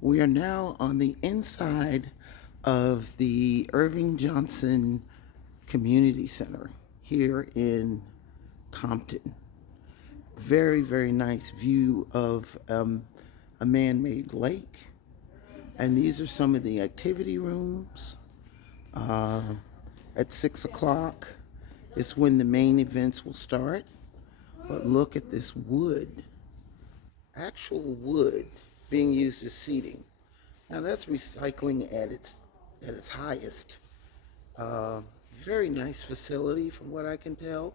We are now on the inside of the Earvin Johnson Community Center here in Compton. Very, very nice view of a man made lake. And these are some of the activity rooms. Uh, at 6 o'clock is when the main events will start. But look at this wood, actual wood being used as seating. Now that's recycling at its highest. Uh, Very nice facility from what I can tell.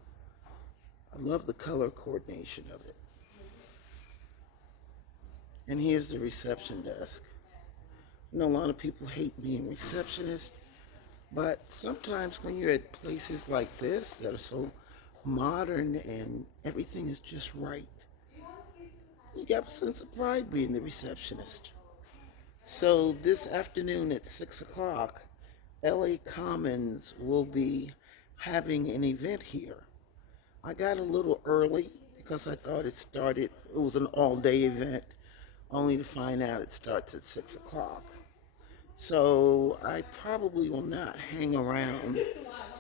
I love the color coordination of it. And here's the reception desk. I know a lot of people hate being receptionists, but sometimes when you're at places like this that are so modern and everything is just right, you get a sense of pride being the receptionist. So this afternoon at 6 o'clock, LA Commons will be having an event here. I got a little early because I thought it was an all day event, only to find out it starts at 6 o'clock. So I probably will not hang around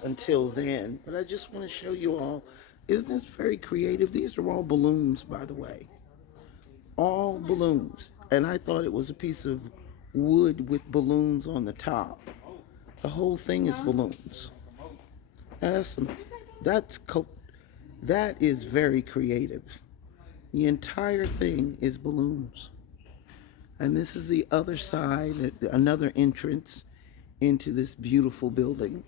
until then, but I just want to show you all. Isn't this very creative? These are all balloons, by the way. All balloons. And I thought it was a piece of wood with balloons on the top. The whole thing is balloons. That's some, that's co- that is very creative. The entire thing is balloons. And this is the other side, another entrance into this beautiful building.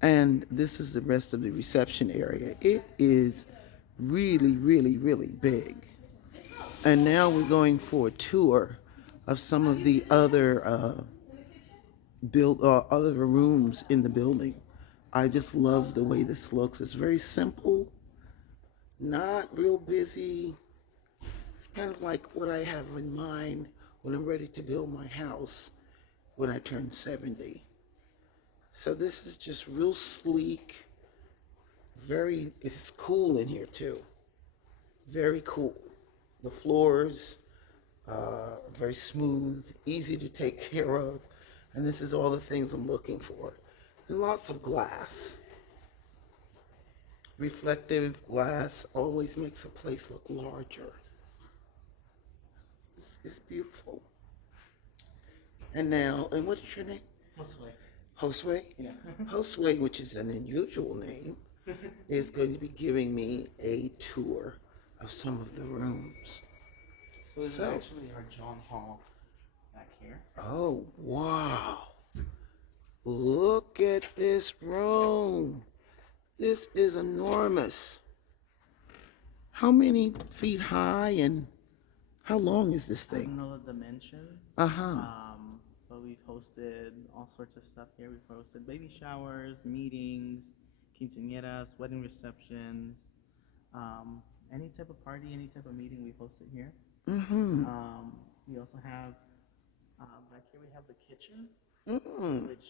And this is the rest of the reception area. It is really, really, really big. And now we're going for a tour of some of the other other rooms in the building. I just love the way this looks. It's very simple, not real busy. It's kind of like what I have in mind when I'm ready to build my house when I turn 70. So this is just real sleek. It's cool in here too. Very cool. The floors, very smooth, easy to take care of. And this is all the things I'm looking for. And lots of glass. Reflective glass always makes a place look larger. It's beautiful. And what is your name? Josue. Josue? Yeah. Josue, which is an unusual name, is going to be giving me a tour of some of the rooms. So this is So, actually our John Hall back here. oh, wow. Look at this room. This is enormous. How many feet high and how long is this I don't thing? know the dimensions. Uh-huh. But we've hosted all sorts of stuff here. We've hosted baby showers, meetings, quinceañeras, wedding receptions, any type of party, any type of meeting we've hosted here. Mm-hmm. We also have back here we have the kitchen, Mm-hmm. which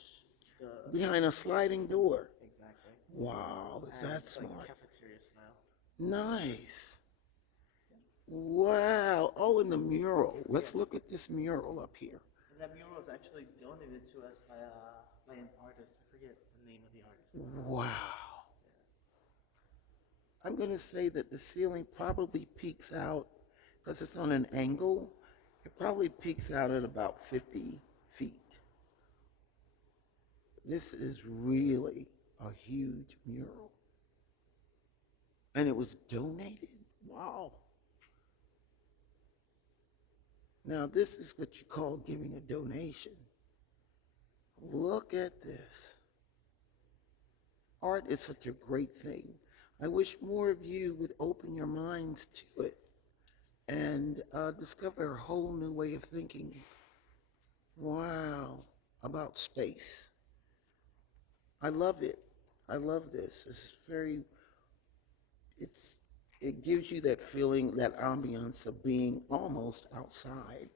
the Behind a sliding door. exactly. Wow, is And that it's like smart? cafeteria style. Nice. Wow. Oh, and the mural. Let's Yeah. look at this mural up here. And that mural was actually donated to us by an artist. I forget the name of the artist. Wow. I'm going to say that the ceiling probably peaks out, because it's on an angle, it probably peaks out at about 50 feet. This is really a huge mural. And it was donated? Wow. Now, this is what you call giving a donation. Look at this. Art is such a great thing. I wish more of you would open your minds to it and discover a whole new way of thinking. Wow, about space. I love it. I love this. It's it gives you that feeling, that ambiance of being almost outside.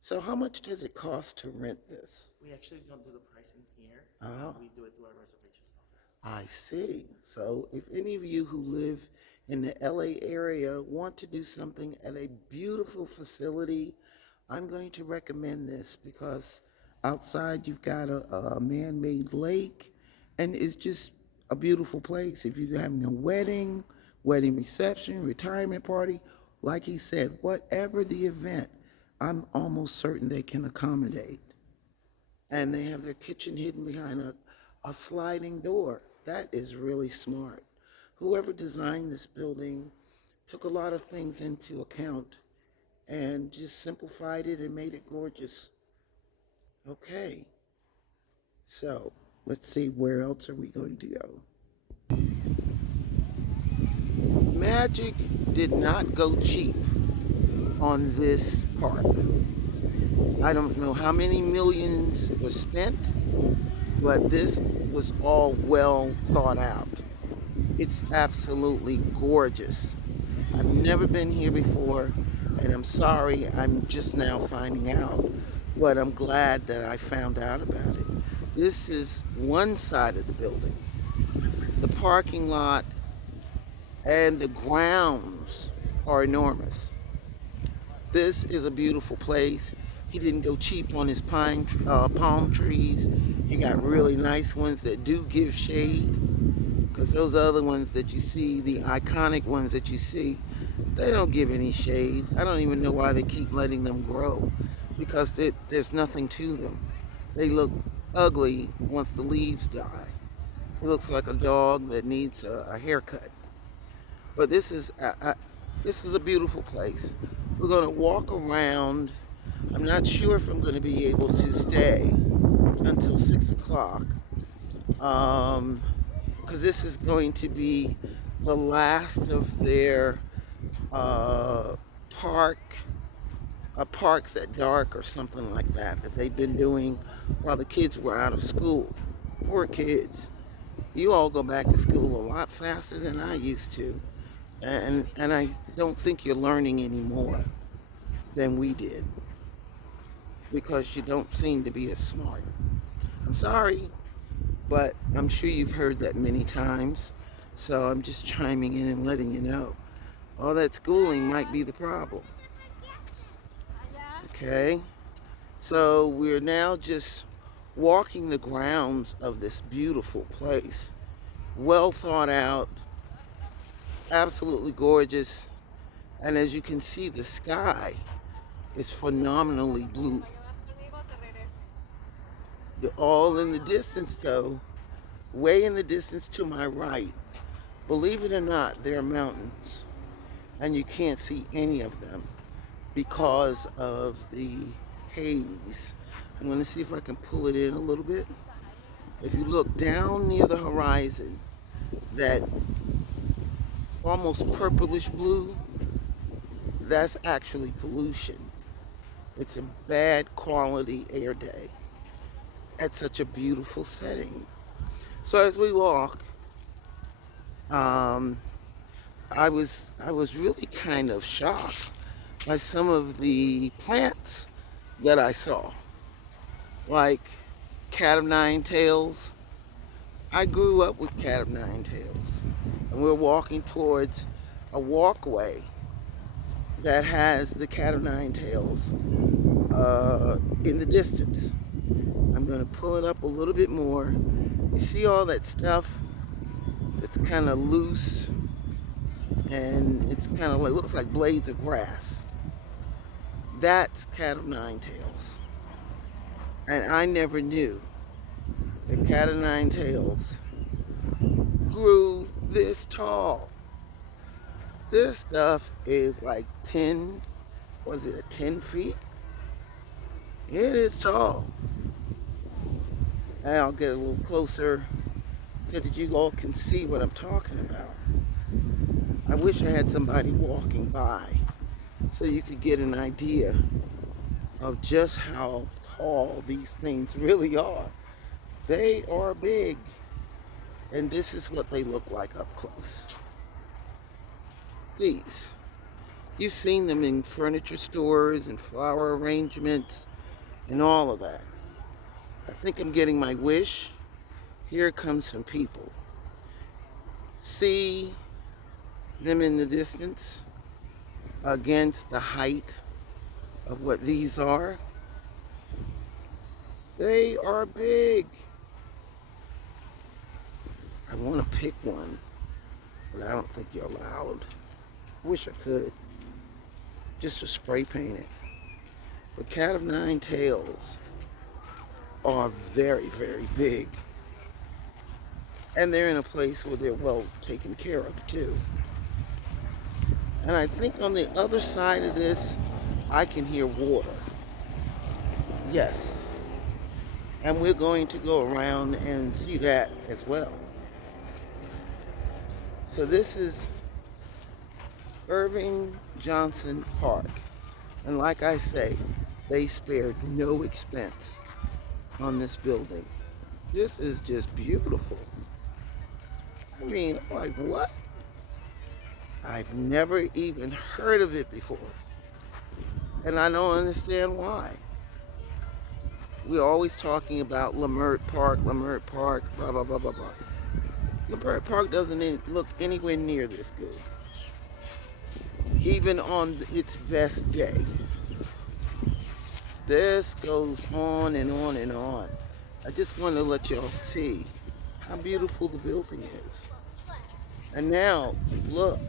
So how much does it cost to rent this? We actually don't do the pricing here. Oh. We do it through our reservations office. I see. So if any of you who live in the LA area want to do something at a beautiful facility, I'm going to recommend this because outside you've got a man-made lake and it's just a beautiful place. If you're having a wedding, wedding reception, retirement party, like he said, whatever the event, I'm almost certain they can accommodate. And they have their kitchen hidden behind a sliding door. That is really smart. Whoever designed this building took a lot of things into account and just simplified it and made it gorgeous. Okay, so let's see, where else are we going to go? Magic did not go cheap on this park. I don't know how many millions were spent, but this was all well thought out. It's absolutely gorgeous. I've never been here before, and I'm sorry I'm just now finding out, but I'm glad that I found out about it. This is one side of the building. The parking lot and the grounds are enormous. This is a beautiful place. He didn't go cheap on his palm trees. He got really nice ones that do give shade, because those other ones that you see, the iconic ones that you see, they don't give any shade. I don't even know why they keep letting them grow, because there's nothing to them. They look ugly once the leaves die. It looks like a dog that needs a haircut. But this is a beautiful place. We're going to walk around. I'm not sure if I'm going to be able to stay until 6 o'clock, because this is going to be the last of their parks at dark or something like that they've been doing while the kids were out of school. Poor kids. You all go back to school a lot faster than I used to, and I don't think you're learning any more than we did, because you don't seem to be as smart. I'm sorry, but I'm sure you've heard that many times, so I'm just chiming in and letting you know. All that schooling might be the problem. Okay, so we're now just walking the grounds of this beautiful place. Well thought out, absolutely gorgeous, and as you can see, the sky is phenomenally blue. All in the distance though, way in the distance to my right, believe it or not, there are mountains, and you can't see any of them because of the haze. I'm going to see if I can pull it in a little bit. If you look down near the horizon, that almost purplish blue, that's actually pollution. It's a bad quality air day at such a beautiful setting. So as we walk, I was really kind of shocked by some of the plants that I saw, like cat of nine tails. I grew up with cat of nine tails, and we're walking towards a walkway that has the cat of nine tails in the distance. I'm going to pull it up a little bit more. You see all that stuff that's kind of loose, and it's kind of like, looks like blades of grass. That's cat of nine tails. And I never knew that cat of nine tails grew this tall. This stuff is like 10 feet? It is tall. And I'll get a little closer so that you all can see what I'm talking about. I wish I had somebody walking by so you could get an idea of just how tall these things really are. They are big, and this is what they look like up close. These. You've seen them in furniture stores and flower arrangements and all of that. I think I'm getting my wish. Here come some people. See them in the distance against the height of what these are. They are big. I want to pick one, but I don't think you're allowed. Wish I could, just to spray paint it. But cat of nine tails are very, very big. And they're in a place where they're well taken care of too. And I think on the other side of this, I can hear water. Yes. And we're going to go around and see that as well. So this is Earvin Johnson Park. And like I say, they spared no expense on this building. This is just beautiful. I mean, I'm like, what? I've never even heard of it before. And I don't understand why. We're always talking about Lamert Park, blah, blah, blah, blah, blah. Lamert Park doesn't look anywhere near this good. Even on its best day. This goes on and on and on. I just want to let y'all see how beautiful the building is. And now, look,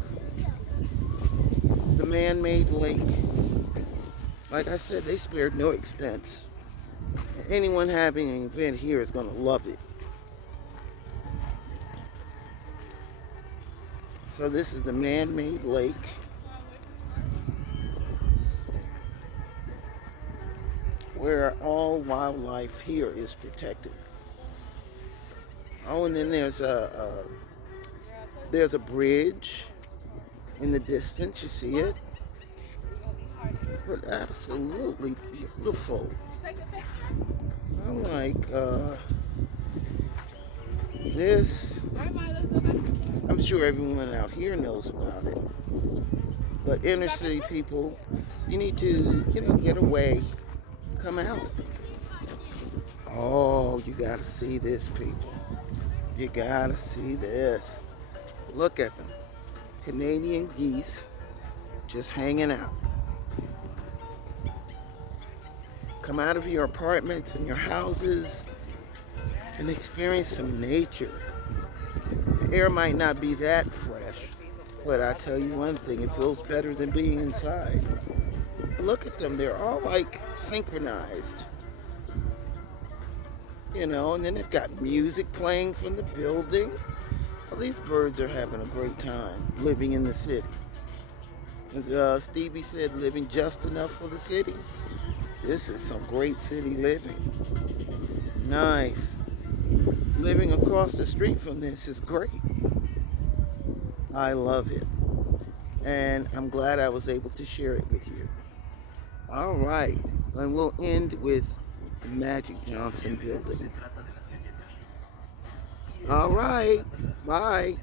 the man-made lake. Like I said, they spared no expense. Anyone having an event here is going to love it. So this is the man-made lake. Where all wildlife here is protected. Oh, and then there's a bridge in the distance. You see it? But absolutely beautiful. I'm like, this. I'm sure everyone out here knows about it. But inner city people, you need to, get away. Come out. Oh, you gotta see this, people. You gotta see this. Look at them. Canadian geese just hanging out. Come out of your apartments and your houses and experience some nature. The air might not be that fresh, but I tell you one thing, it feels better than being inside. Look at them, they're all like synchronized. And then they've got music playing from the building. Well, these birds are having a great time living in the city. As Stevie said, living just enough for the city. This is some great city living. Nice. Living across the street from this is great. I love it. And I'm glad I was able to share it with you. All right, and we'll end with the Magic Johnson building. All right, bye.